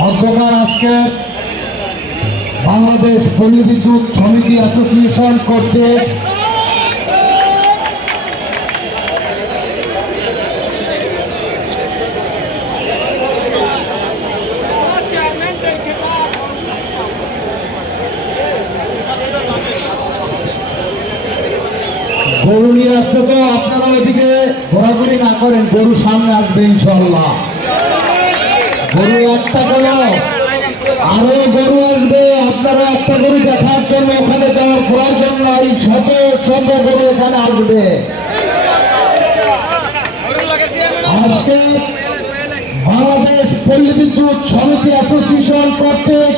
অধ্যকার আজকে বাংলাদেশ পল্লী সমিতি অ্যাসোসিয়েশন কর্তৃক তো আপনারা ওইদিকে ঘোরাঘুরি না করেন, গরু সামনে আসবে ইনশাল্লাহ গরু একটা গেল আরও গরু আসবে, আপনারা একটা গরু দেখার জন্য ওখানে যাওয়ার ঘোরার জন্য এই শত শত গরু এখানে আসবে। আজকে বাংলাদেশ পল্লী বিদ্যুৎ সমিতি অ্যাসোসিয়েশন কর্তৃক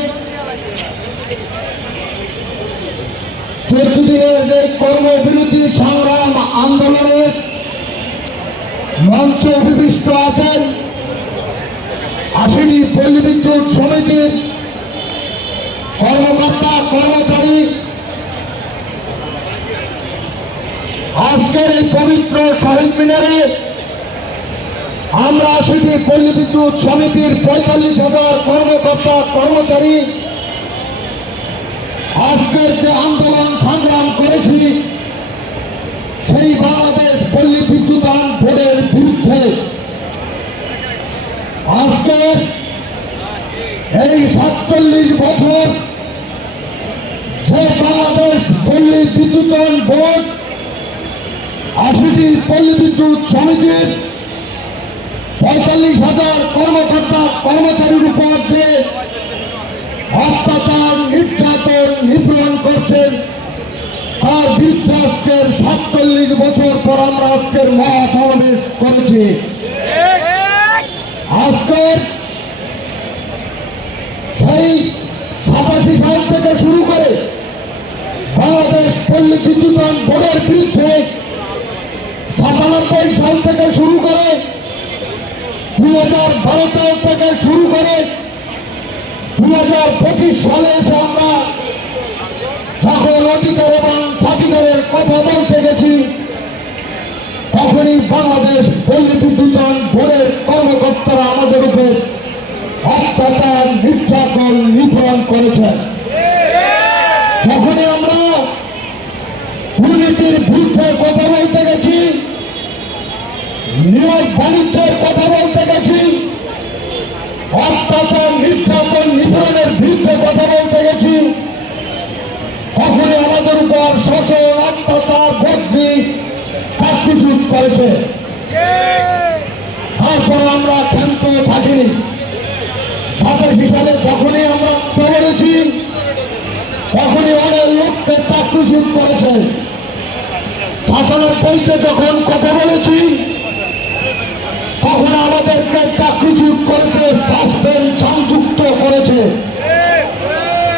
কর্মবিরতি সংগ্রাম আন্দোলনের মঞ্চ অভিবিষ্ট আছেন আশিনি পল্লী বিদ্যুৎ সমিতির কর্মকর্তা, কর্মচারী। আজকের এই পবিত্র শহীদ মিনারে আমরা আশিটি পল্লী বিদ্যুৎ সমিতির পঁয়তাল্লিশ হাজার কর্মকর্তা, কর্মচারী। আজকের যে আন্দোলন, সংগ্রাম করেছি সেই বাংলাদেশ পল্লী ভোটের বিরুদ্ধে আজকে এই সাতচল্লিশ বছর সে বাংলাদেশ পল্লী বিদ্যুৎ বোর্ড আশিটি পল্লী বিদ্যুৎ সমিতির পঁয়তাল্লিশ হাজার বিরুদ্ধে আজকের সাতচল্লিশ বছর পর আমরা আজকের মহাসমাবেশ করেছি। আজকের সেই সাতাশি সাল থেকে শুরু করে বাংলাদেশ পল্লী বিদ্যুতায়ন বোর্ডের বিরুদ্ধে সাতানব্বই সাল থেকে শুরু করে দুই হাজার থেকে শুরু করে দু হাজার পঁচিশ সালে এসে আমরা স্বাধিকারের কথা বলতে গেছি, তখনই বাংলাদেশ পল্লী বিদ্যুতায়ন বোর্ডের কর্মকর্তারা আমাদের উপর অত্যাচার, নির্যাতন, নিপীড়ন করেছেন। যখনই আমরা দুর্নীতির বিরুদ্ধে কথা বলতে গেছি নিয়োগ বাণিজ্যের কথা বলতে গেছি, অত্যাচার, নির্যাতন, নিপীড়নের করেছে। তারপর আমরা ক্ষান্ত থাকিনি। সাতাশি সালে যখনই আমরা কথা তখনই অনেক লোককে চাকরিচুট করেছে। সাতানব্বইতে যখন কথা বলেছি, তখন আমাদেরকে চাকরিচ্যুত করেছে, সাসপেন্ড সংযুক্ত করেছে।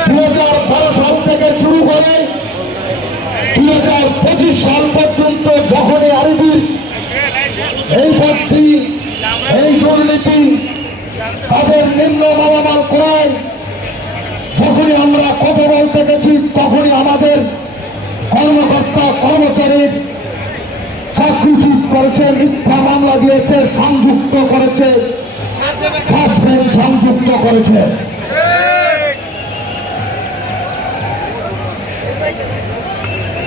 দু হাজার বারো সাল থেকে শুরু করে দু হাজার পঁচিশ সাল পর্যন্ত আরবির এই এই দুর্নীতি তাদের নিম্ন মালামাল করায় যখনই আমরা কথা বলতে গেছি, তখনই আমাদের কর্মকর্তা কর্মচারীর চাকরিচ্যুত করেছে, মিথ্যা মামলা দিয়েছে, সংযুক্ত করেছে সংযুক্ত করেছে।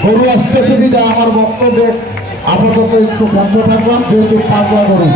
গরু আসতে সুবিধা আমার বক্তব্যে। আপাতত একটু বন্ধ থাকলাম যেহেতু পাগলা গরু।